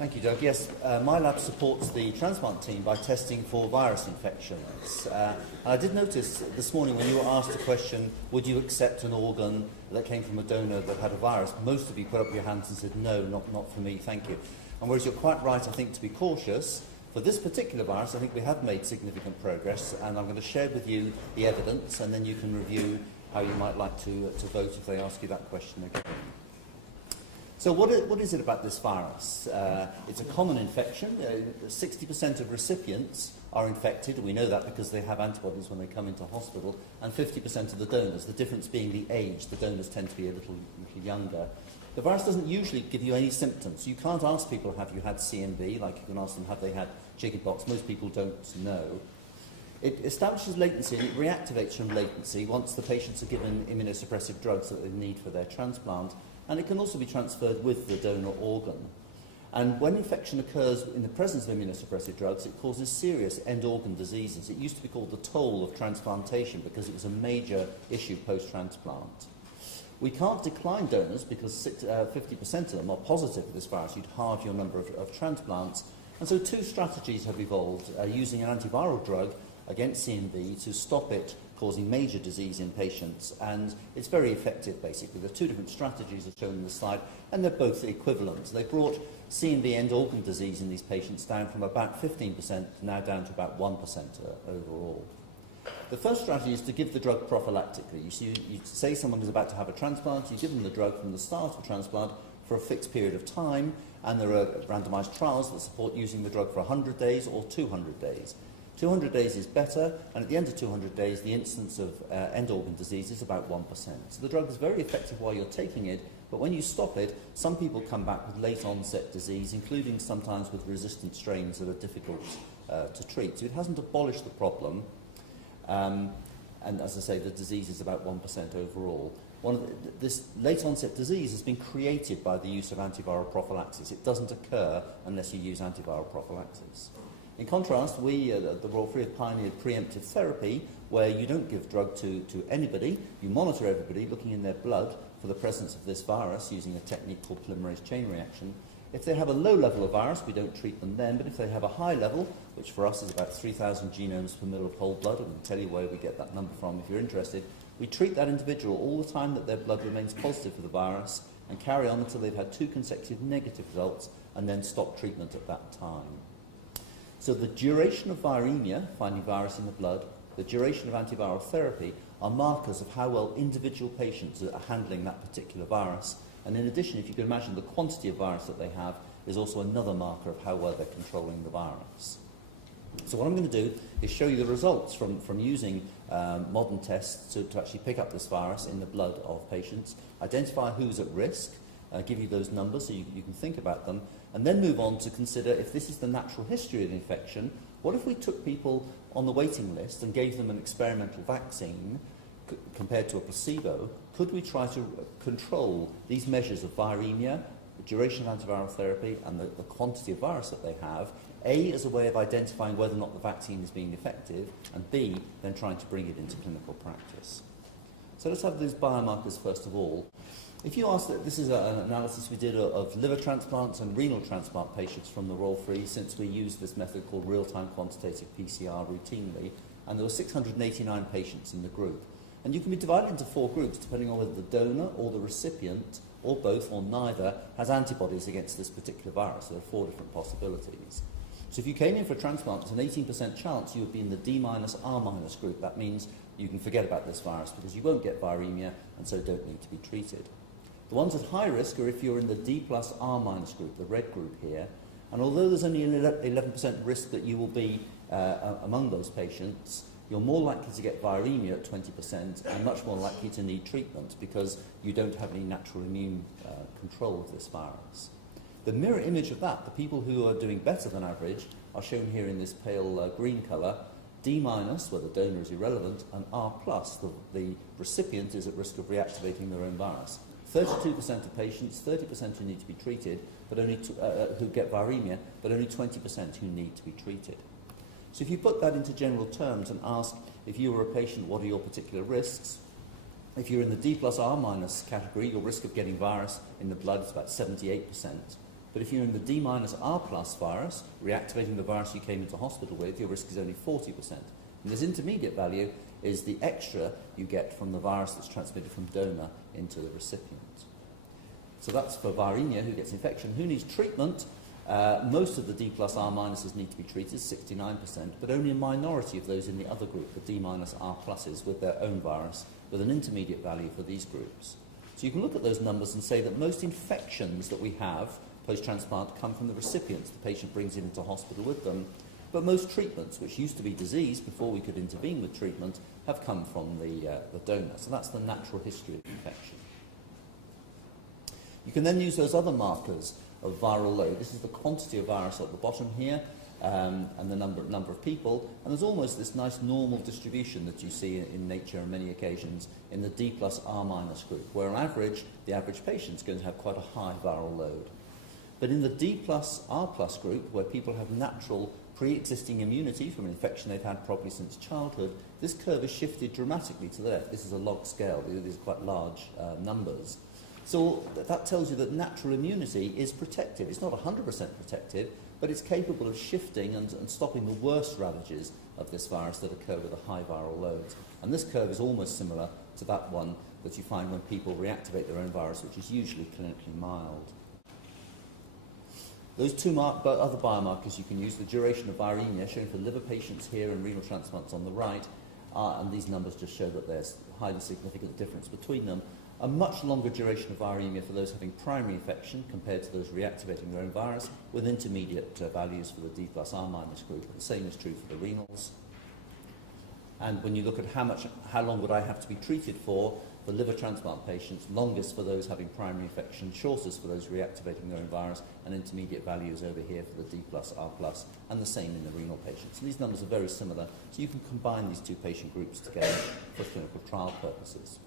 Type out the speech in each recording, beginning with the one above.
Thank you, Doug. Yes, my lab supports the transplant team by testing for virus infections. And I did notice this morning when you were asked the question, would you accept an organ that came from a donor that had a virus, most of you put up your hands and said, no, not for me, thank you. And whereas you're quite right, I think, to be cautious, for this particular virus, I think we have made significant progress, and I'm going to share with you the evidence, and then you can review how you might like to vote if they ask you that question again. So what is it about this virus? It's a common infection. 60% of recipients are infected. We know that because they have antibodies when they come into hospital, and 50% of the donors, the difference being the age. The donors tend to be a little younger. The virus doesn't usually give you any symptoms. You can't ask people, have you had CMV, like you can ask them, have they had chickenpox? Most people don't know. It establishes latency and it reactivates from latency once the patients are given immunosuppressive drugs that they need for their transplant. And it can also be transferred with the donor organ. And when infection occurs in the presence of immunosuppressive drugs, it causes serious end-organ diseases. It used to be called the toll of transplantation because it was a major issue post-transplant. We can't decline donors because 50% of them are positive for this virus. You'd halve your number of transplants. And so two strategies have evolved, using an antiviral drug against CMV to stop it causing major disease in patients, and it's very effective basically. There are two different strategies as shown in the slide, and they're both equivalent. They brought CMV end-organ disease in these patients down from about 15% now down to about 1% overall. The first strategy is to give the drug prophylactically. You say someone is about to have a transplant, you give them the drug from the start of transplant for a fixed period of time, and there are randomized trials that support using the drug for 100 days or 200 days. 200 days is better, and at the end of 200 days, the incidence of end-organ disease is about 1%. So the drug is very effective while you're taking it, but when you stop it, some people come back with late-onset disease, including sometimes with resistant strains that are difficult to treat. So it hasn't abolished the problem, and as I say, the disease is about 1% overall. This late-onset disease has been created by the use of antiviral prophylaxis. It doesn't occur unless you use antiviral prophylaxis. In contrast, we at the Royal Free have pioneered preemptive therapy, where you don't give drug to anybody, you monitor everybody, looking in their blood for the presence of this virus using a technique called polymerase chain reaction. If they have a low level of virus, we don't treat them then, but if they have a high level, which for us is about 3,000 genomes per ml of whole blood, and we'll tell you where we get that number from if you're interested, we treat that individual all the time that their blood remains positive for the virus and carry on until they've had 2 consecutive negative results and then stop treatment at that time. So the duration of viremia, finding virus in the blood, the duration of antiviral therapy are markers of how well individual patients are handling that particular virus. And in addition, if you can imagine, the quantity of virus that they have is also another marker of how well they're controlling the virus. So what I'm going to do is show you the results from using modern tests to actually pick up this virus in the blood of patients, identify who's at risk, give you those numbers so you can think about them, and then move on to consider, if this is the natural history of the infection, what if we took people on the waiting list and gave them an experimental vaccine compared to a placebo? Could we try to control these measures of viremia, the duration of antiviral therapy, and the quantity of virus that they have, A, as a way of identifying whether or not the vaccine is being effective, and B, then trying to bring it into clinical practice? So let's have those biomarkers first of all. If you ask, this is an analysis we did of liver transplants and renal transplant patients from the Royal Free, since we use this method called real-time quantitative PCR routinely, and there were 689 patients in the group. And you can be divided into 4 groups depending on whether the donor or the recipient, or both or neither, has antibodies against this particular virus. So there are 4 different possibilities. So if you came in for a transplant, there's an 18% chance you would be in the D-R- group. That means you can forget about this virus because you won't get viremia and so don't need to be treated. The ones at high risk are if you're in the D+R- group, the red group here, and although there's only an 11% risk that you will be among those patients, you're more likely to get viremia at 20% and much more likely to need treatment because you don't have any natural immune control of this virus. The mirror image of that, the people who are doing better than average, are shown here in this pale green colour. D-, where the donor is irrelevant, and R+, the recipient is at risk of reactivating their own virus. 32% of patients, 30% who need to be treated, but only who get viremia, but only 20% who need to be treated. So if you put that into general terms and ask, if you were a patient, what are your particular risks? If you're in the D+R- category, your risk of getting virus in the blood is about 78%. But if you're in the D-R plus virus, reactivating the virus you came into hospital with, your risk is only 40%. And this intermediate value is the extra you get from the virus that's transmitted from donor into the recipient. So that's for viremia, who gets infection. Who needs treatment? Most of the D plus R minuses need to be treated, 69%, but only a minority of those in the other group, the D minus R pluses, with their own virus, with an intermediate value for these groups. So you can look at those numbers and say that most infections that we have post-transplant come from the recipients the patient brings into hospital with them, but most treatments, which used to be disease before we could intervene with treatment, have come from the donor. So that's the natural history of infection. You can then use those other markers of viral load. This is the quantity of virus at the bottom here, and the number of people, and there's almost this nice normal distribution that you see in nature on many occasions in the D plus R minus group, where on average, the average patient's going to have quite a high viral load. But in the D plus R plus group, where people have natural pre-existing immunity from an infection they've had probably since childhood, this curve is shifted dramatically to the left. This is a log scale. These are quite large numbers. So that tells you that natural immunity is protective. It's not 100% protective, but it's capable of shifting and stopping the worst ravages of this virus that occur with a high viral load. And this curve is almost similar to that one that you find when people reactivate their own virus, which is usually clinically mild. Those two other biomarkers you can use, the duration of viremia, shown for liver patients here and renal transplants on the right, and these numbers just show that there's a highly significant difference between them. A much longer duration of viremia for those having primary infection compared to those reactivating their own virus, with intermediate values for the D plus R minus group. The same is true for the renals. And when you look at how long would I have to be treated for liver transplant patients, longest for those having primary infection, shortest for those reactivating their own virus, and intermediate values over here for the D plus R plus, and the same in the renal patients. And these numbers are very similar, so you can combine these two patient groups together for clinical trial purposes.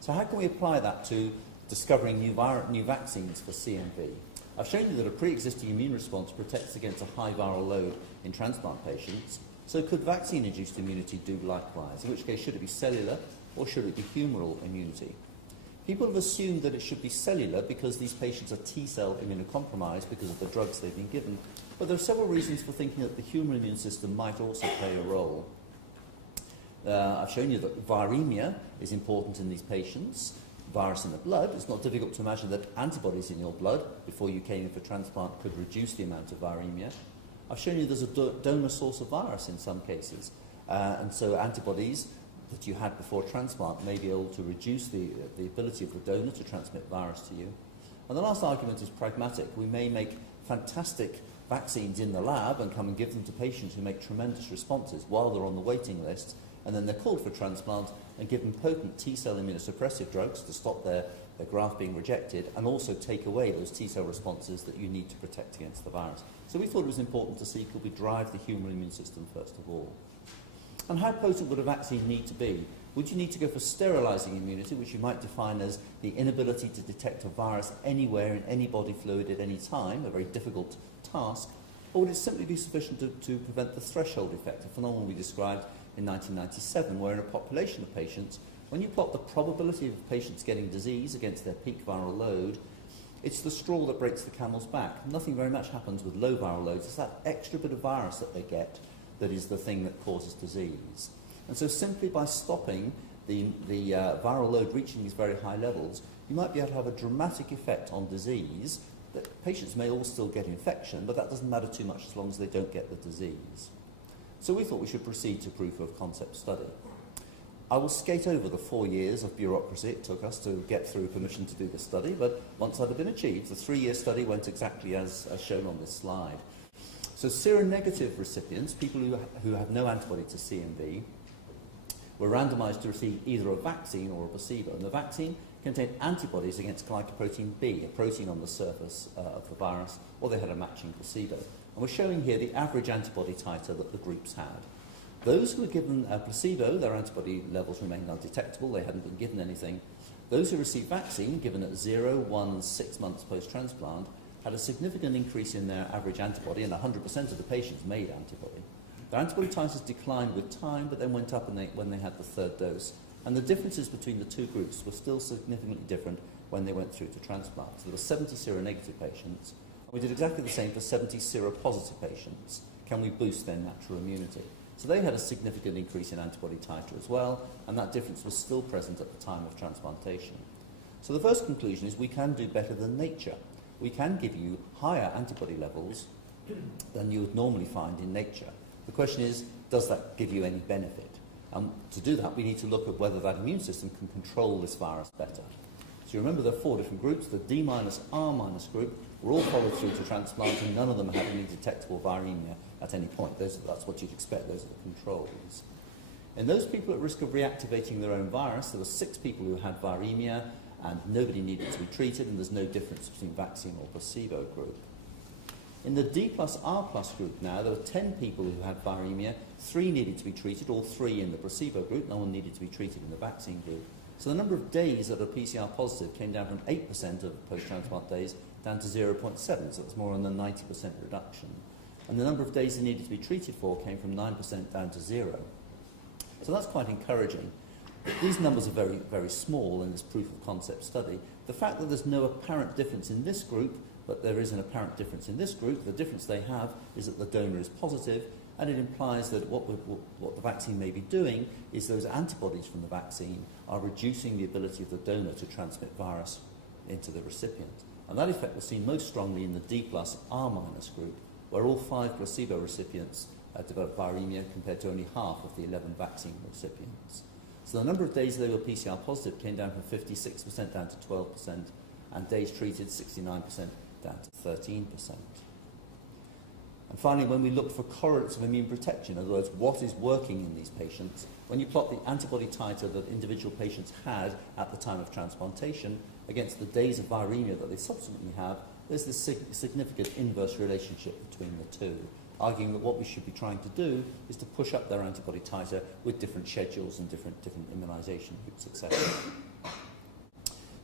So how can we apply that to discovering new vaccines for CMV? I've shown you that a pre-existing immune response protects against a high viral load in transplant patients. So could vaccine-induced immunity do likewise? In which case, should it be cellular or should it be humoral immunity? People have assumed that it should be cellular because these patients are T-cell immunocompromised because of the drugs they've been given. But there are several reasons for thinking that the humoral immune system might also play a role. I've shown you that viremia is important in these patients. Virus in the blood, it's not difficult to imagine that antibodies in your blood before you came in for transplant could reduce the amount of viremia. I've shown you there's a donor source of virus in some cases, and so antibodies that you had before transplant may be able to reduce the ability of the donor to transmit virus to you. And the last argument is pragmatic. We may make fantastic vaccines in the lab and come and give them to patients who make tremendous responses while they're on the waiting list, and then they're called for transplant and given potent T-cell immunosuppressive drugs to stop their graft being rejected and also take away those T-cell responses that you need to protect against the virus. So we thought it was important to see could we drive the humoral immune system first of all. And how potent would a vaccine need to be? Would you need to go for sterilizing immunity, which you might define as the inability to detect a virus anywhere in any body fluid at any time, a very difficult task, or would it simply be sufficient to prevent the threshold effect, a phenomenon we described in 1997, where in a population of patients, when you plot the probability of patients getting disease against their peak viral load, it's the straw that breaks the camel's back. Nothing very much happens with low viral loads. It's that extra bit of virus that they get that is the thing that causes disease. And so simply by stopping the viral load reaching these very high levels, you might be able to have a dramatic effect on disease. That patients may all still get infection, but that doesn't matter too much as long as they don't get the disease. So we thought we should proceed to proof of concept study. I will skate over the 4 years of bureaucracy it took us to get through permission to do the study, but once that had been achieved, the 3-year study went exactly as shown on this slide. So seronegative recipients, people who have no antibody to CMV, were randomized to receive either a vaccine or a placebo. And the vaccine contained antibodies against glycoprotein B, a protein on the surface of the virus, or they had a matching placebo. And we're showing here the average antibody titer that the groups had. Those who were given a placebo, their antibody levels remained undetectable, they hadn't been given anything. Those who received vaccine, given at 0, 1, 6 months post-transplant, had a significant increase in their average antibody, and 100% of the patients made antibody. Their antibody titers declined with time, but then went up when they had the third dose. And the differences between the two groups were still significantly different when they went through to transplant. So there were 70 seronegative patients, We did exactly the same for 70 seropositive patients. Can we boost their natural immunity? So they had a significant increase in antibody titer as well, and that difference was still present at the time of transplantation. So the first conclusion is we can do better than nature. We can give you higher antibody levels than you would normally find in nature. The question is, does that give you any benefit? To do that, we need to look at whether that immune system can control this virus better. So you remember there are 4 different groups. The D-R- group were all followed through to transplant, and none of them had any detectable viremia at any point. That's what you'd expect. Those are the controls. In those people at risk of reactivating their own virus, there were 6 people who had viremia, and nobody needed to be treated, and there's no difference between vaccine or placebo group. In the D+R+ group now, there were 10 people who had viremia, 3 needed to be treated, all 3 in the placebo group, no one needed to be treated in the vaccine group. So the number of days that are PCR positive came down from 8% of post-transplant days down to 0.7, so that's more than a 90% reduction. And the number of days they needed to be treated for came from 9% down to 0. So that's quite encouraging. These numbers are very, very small in this proof of concept study. The fact that there's no apparent difference in this group, but there is an apparent difference in this group, the difference they have is that the donor is positive, and it implies that what the vaccine may be doing is those antibodies from the vaccine are reducing the ability of the donor to transmit virus into the recipient. And that effect was seen most strongly in the D+R- group, where all 5 placebo recipients developed viremia compared to only half of the 11 vaccine recipients. So the number of days they were PCR positive came down from 56% down to 12%, and days treated 69% down to 13%. And finally, when we look for correlates of immune protection, in other words, what is working in these patients, when you plot the antibody titer that individual patients had at the time of transplantation against the days of viremia that they subsequently have, there's this significant inverse relationship between the two, arguing that what we should be trying to do is to push up their antibody titer with different schedules and different immunisation routes, etc.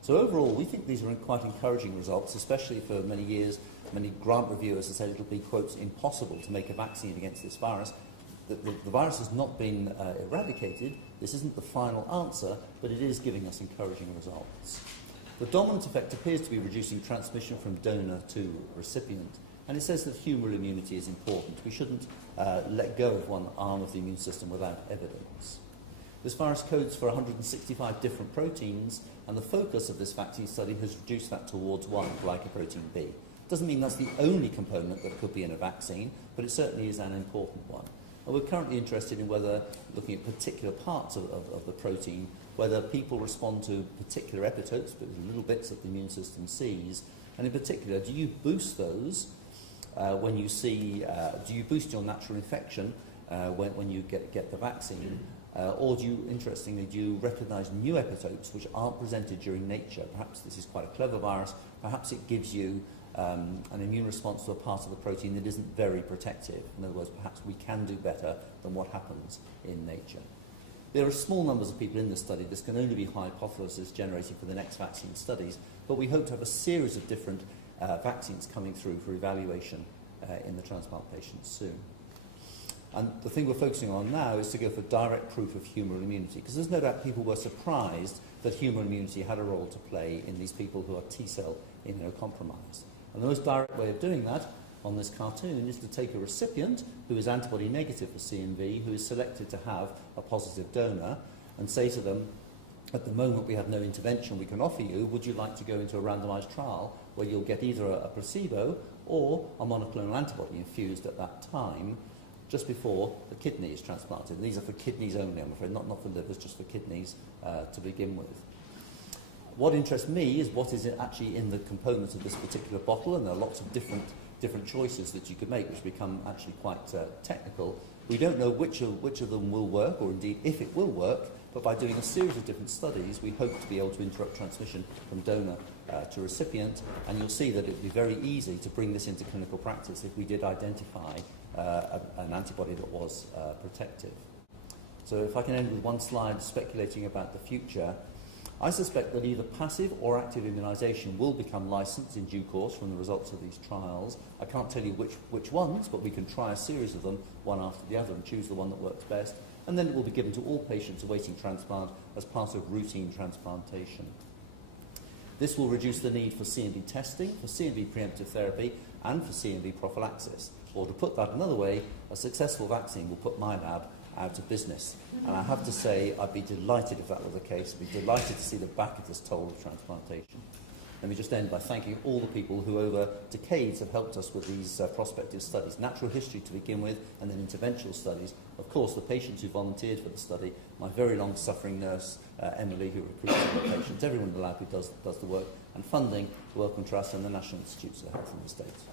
So overall, we think these are quite encouraging results, especially for many years. Many grant reviewers have said it'll be, quotes, impossible to make a vaccine against this virus. The virus has not been eradicated. This isn't the final answer, but it is giving us encouraging results. The dominant effect appears to be reducing transmission from donor to recipient, and it says that humoral immunity is important. We shouldn't let go of one arm of the immune system without evidence. This virus codes for 165 different proteins, and the focus of this vaccine study has reduced that towards one, glycoprotein B. Doesn't mean that's the only component that could be in a vaccine, but it certainly is an important one. And we're currently interested in whether, looking at particular parts of the protein, whether people respond to particular epitopes, but little bits that the immune system sees, and in particular, do you boost those when you see, do you boost your natural infection when you get the vaccine? Or do you, interestingly, do you recognise new epitopes which aren't presented during nature? Perhaps this is quite a clever virus. Perhaps it gives you an immune response to a part of the protein that isn't very protective. In other words, perhaps we can do better than what happens in nature. There are small numbers of people in this study. This can only be hypothesis generating for the next vaccine studies, but we hope to have a series of different vaccines coming through for evaluation in the transplant patients soon. And the thing we're focusing on now is to go for direct proof of humoral immunity, because there's no doubt people were surprised that humoral immunity had a role to play in these people who are T-cell immunocompromised. And the most direct way of doing that on this cartoon is to take a recipient who is antibody negative for CMV, who is selected to have a positive donor, and say to them, at the moment we have no intervention we can offer you, would you like to go into a randomised trial where you'll get either a placebo or a monoclonal antibody infused at that time, just before the kidney is transplanted. And these are for kidneys only, I'm afraid, not for livers, just for kidneys to begin with. What interests me is what is actually in the components of this particular bottle, and there are lots of different choices that you could make, which become actually quite technical. We don't know which of them will work, or indeed if it will work, but by doing a series of different studies, we hope to be able to interrupt transmission from donor to recipient, and you'll see that it would be very easy to bring this into clinical practice if we did identify an antibody that was protective. So if I can end with one slide speculating about the future, I suspect that either passive or active immunisation will become licensed in due course from the results of these trials. I can't tell you which ones, but we can try a series of them, one after the other, and choose the one that works best. And then it will be given to all patients awaiting transplant as part of routine transplantation. This will reduce the need for CMV testing, for CMV preemptive therapy, and for CMV prophylaxis. Or to put that another way, a successful vaccine will put my lab out of business. And I have to say, I'd be delighted if that were the case. I'd be delighted to see the back of this toll of transplantation. Let me just end by thanking all the people who over decades have helped us with these prospective studies. Natural history to begin with, and then interventional studies. Of course, the patients who volunteered for the study, my very long-suffering nurse, Emily, who recruits the patients, everyone in the lab who does the work, and funding, the Wellcome Trust and the National Institutes of Health in the States.